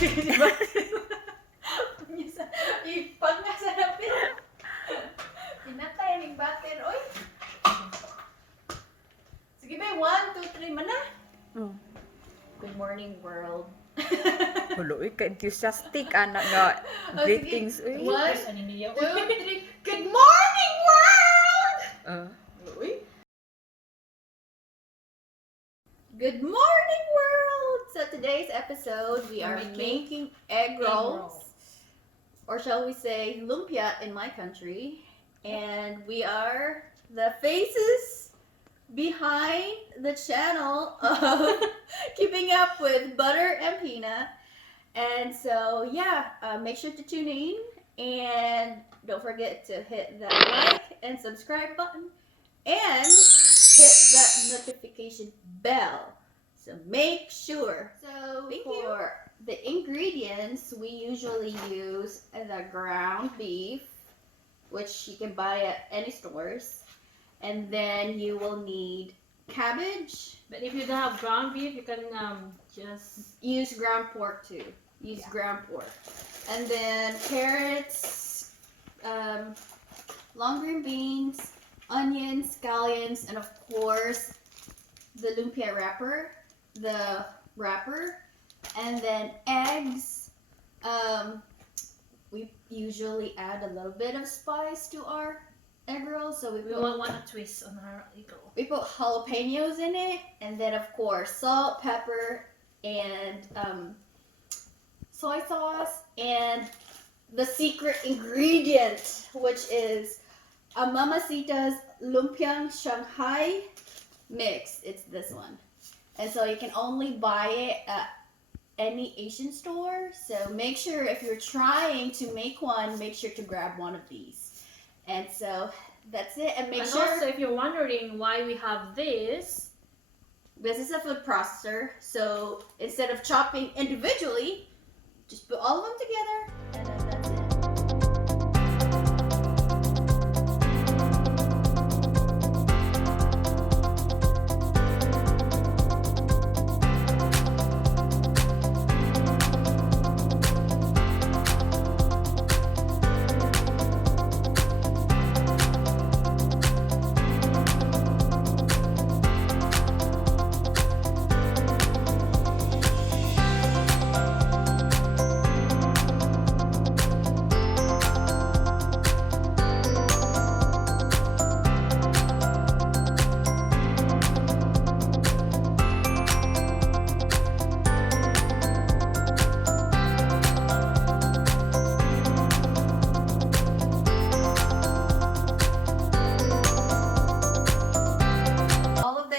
Ipang nga sa napin. Pinatay ang batter, oy. Sige ba, 1, 2, 3 man na. Good morning, world. Hulo, ka-enthusiastic, anak nga. Greetings, sige. uy. 1, 2, 3. Good morning, world! Uy. Good morning, world! So today's episode, we are making egg rolls. Or shall we say lumpia in my country. And we are the faces behind the channel of Keeping Up with Butter and Peanut. And so, yeah, make sure to tune in. And don't forget to hit that like and subscribe button. And hit that notification bell. So make sure. So for the ingredients, we usually use the ground beef, which you can buy at any stores. And then you will need cabbage. But if you don't have ground beef, you can just use ground pork too. Use ground pork. And then carrots, long green beans, onions, scallions, and of course the lumpia wrapper, and then eggs. We usually add a little bit of spice to our egg roll, so we want a twist on our Eggroll. We put jalapenos in it, and then of course salt, pepper, and soy sauce, and the secret ingredient, which is a Mamacita's Lumpiang Shanghai mix. It's this one. And so you can only buy it at any Asian store. So make sure if you're trying to make one, make sure to grab one of these. And so that's it. And make sure. Also, if you're wondering why we have this is a food processor. So instead of chopping individually, just put all of them together, and then that's it.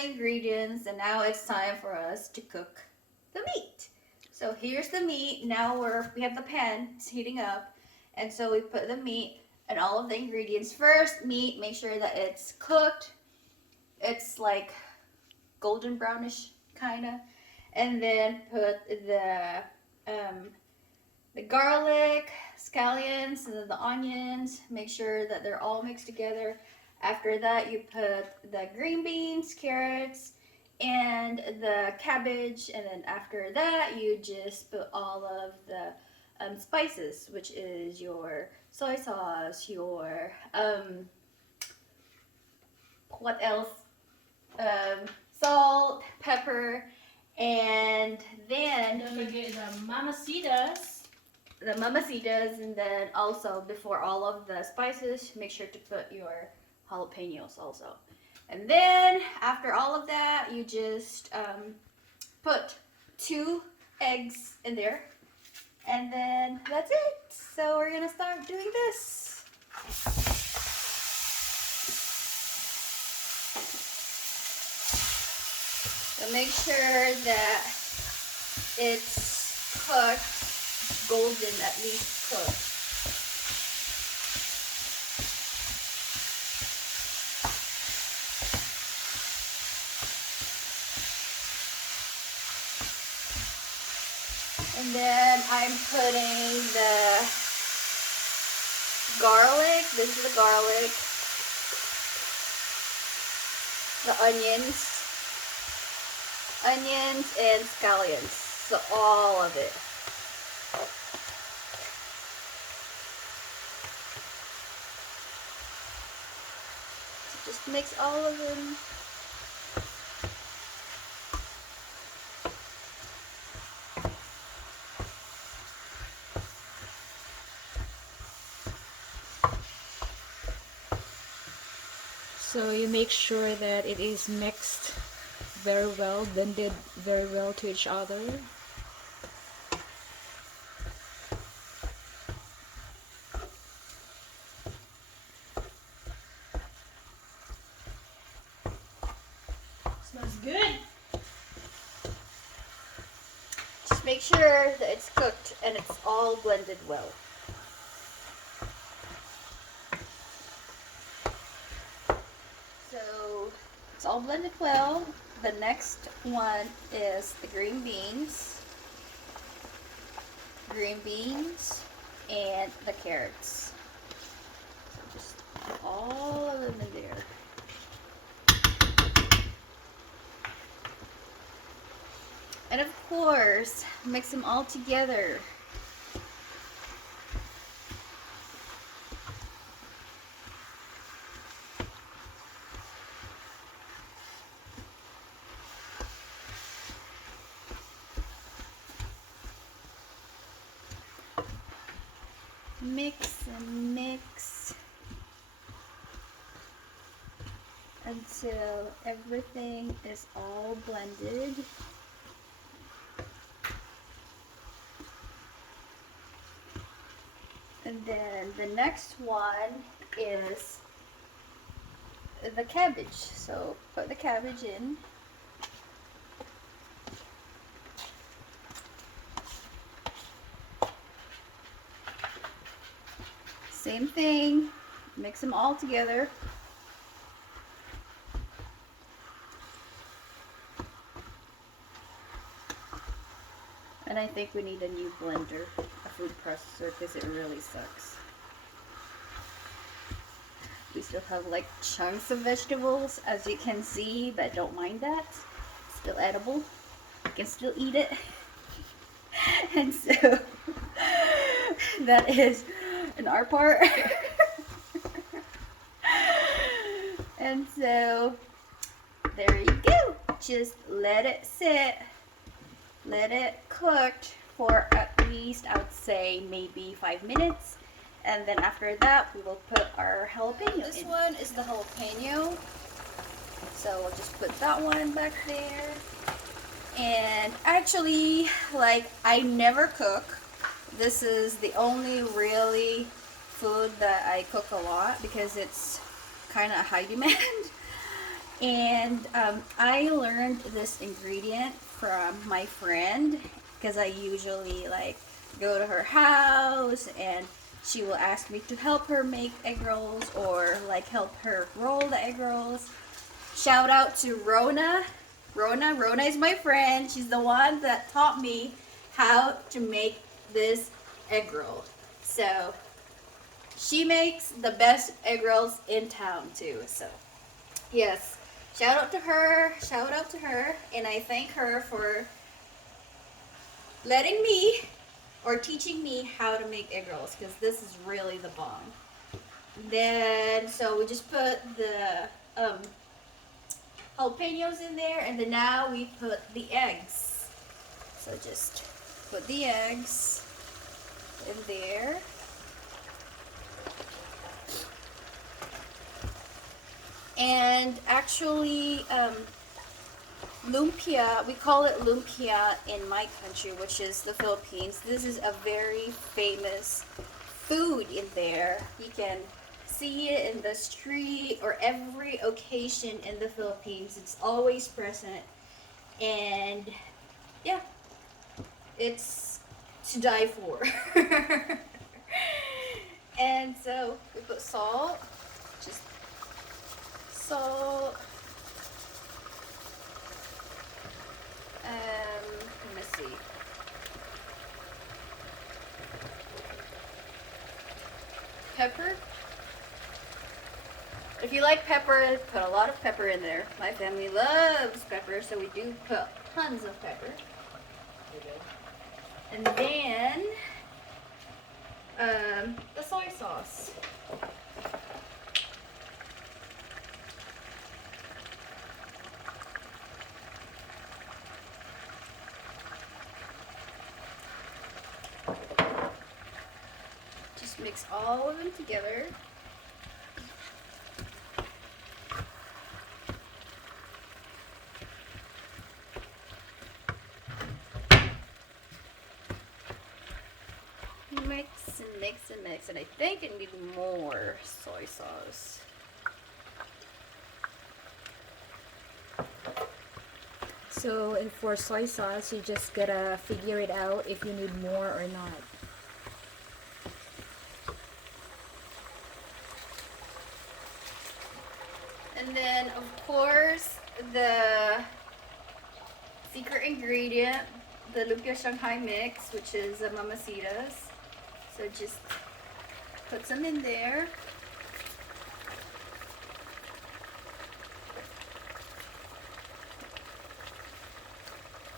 Ingredients, and now it's time for us to cook the meat. So here's the meat. Now we have the pan, it's heating up, and so we put the meat and all of the ingredients. First, meat, make sure that it's cooked. It's like golden brownish kind of, and then put the garlic, scallions, and then the onions. Make sure that they're all mixed together. After that, you put the green beans, carrots, and the cabbage. And then after that, you just put all of the spices, which is your soy sauce, your, what else? Salt, pepper, and then don't forget the Mamacitas. And then also before all of the spices, make sure to put your jalapenos also. And then after all of that, you just put 2 eggs in there, and then that's it. So we're gonna start doing this. So make sure that it's cooked, golden at least cooked. And then I'm putting the garlic. This is the garlic. The onions. Onions and scallions. So all of it. Just mix all of them. So you make sure that it is mixed very well, blended very well to each other. Smells good. Just make sure that it's cooked and it's all blended well. So it's all blended well. The next one is the green beans. And the carrots. So just put all of them in there. And of course, mix them all together. Mix and mix until everything is all blended. And then the next one is the cabbage. So put the cabbage in. Same thing, mix them all together. And I think we need a new blender, a food processor, because it really sucks. We still have like chunks of vegetables, as you can see, but don't mind that. It's still edible. You can still eat it. And so that is an our part. And so there you go. Just let it sit. Let it cook for at least, I would say, maybe 5 minutes. And then after that, we will put our jalapeno. This one is the jalapeno. So we'll just put that one back there. And actually, like, I never cook. This is the only really food that I cook a lot because it's kind of high demand. And I learned this ingredient from my friend because I usually like go to her house and she will ask me to help her make egg rolls or like help her roll the egg rolls. Shout out to Rona. Rona is my friend. She's the one that taught me how to make this egg roll. So she makes the best egg rolls in town too. So yes, shout out to her, and I thank her for letting me or teaching me how to make egg rolls because this is really the bomb. Then so we just put the jalapenos in there, and then now we put the eggs. So just put the eggs in there. And actually, lumpia, we call it lumpia in my country, which is the Philippines. This is a very famous food in there. You can see it in the street or every occasion in the Philippines. It's always present. And yeah, it's to die for. And so we put salt, just salt. Let me see. Pepper. If you like pepper, put a lot of pepper in there. My family loves pepper, so we do put tons of pepper. And then the soy sauce. mix all of them together. Mix and mix and mix, and I think I need more soy sauce. So, and for soy sauce, you just gotta figure it out if you need more or not. And then, of course, the secret ingredient, the Lumpia Shanghai mix, which is Mamacita's. So just put some in there.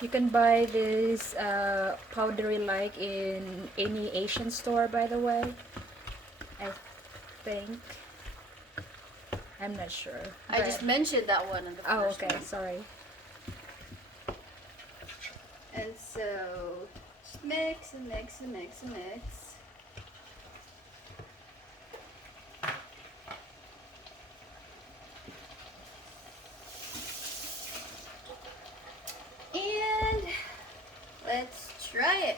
You can buy this powdery like in any Asian store, by the way. I think. I'm not sure. I but- just mentioned that one in the Oh, first okay. one. Sorry. And so just mix and mix and mix and mix. And let's try it.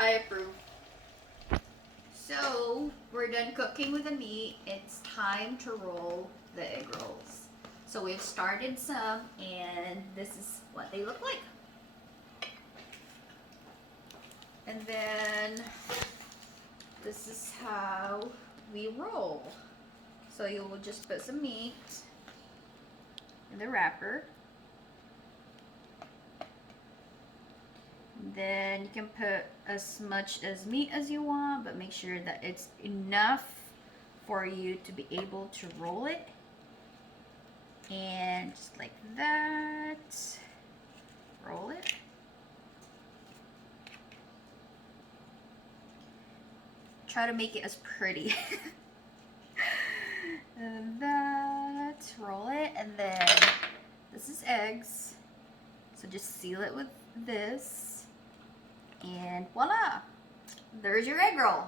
I approve. So, we're done cooking with the meat. It's time to roll the egg rolls. So we've started some, and this is what they look like. And then, this is how we roll. So you will just put some meat in the wrapper. Then you can put as much as meat as you want, but make sure that it's enough for you to be able to roll it. And just like that, roll it. Try to make it as pretty. And that, roll it, and then this is eggs. So just seal it with this. And voila! There's your egg roll.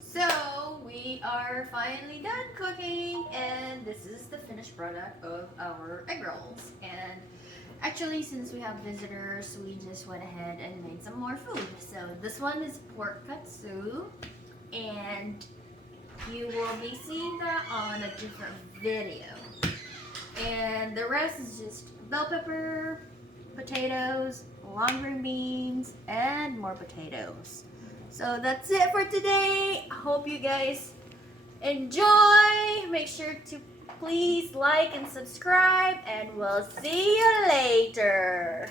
So we are finally done cooking, and this is the finished product of our egg rolls. And actually, since we have visitors, we just went ahead and made some more food. So this one is pork katsu, and you will be seeing that on a different video. And the rest is just bell pepper, potatoes, long green beans, and more potatoes. So that's it for today. I hope you guys enjoy. Make sure to please like and subscribe, and we'll see you later.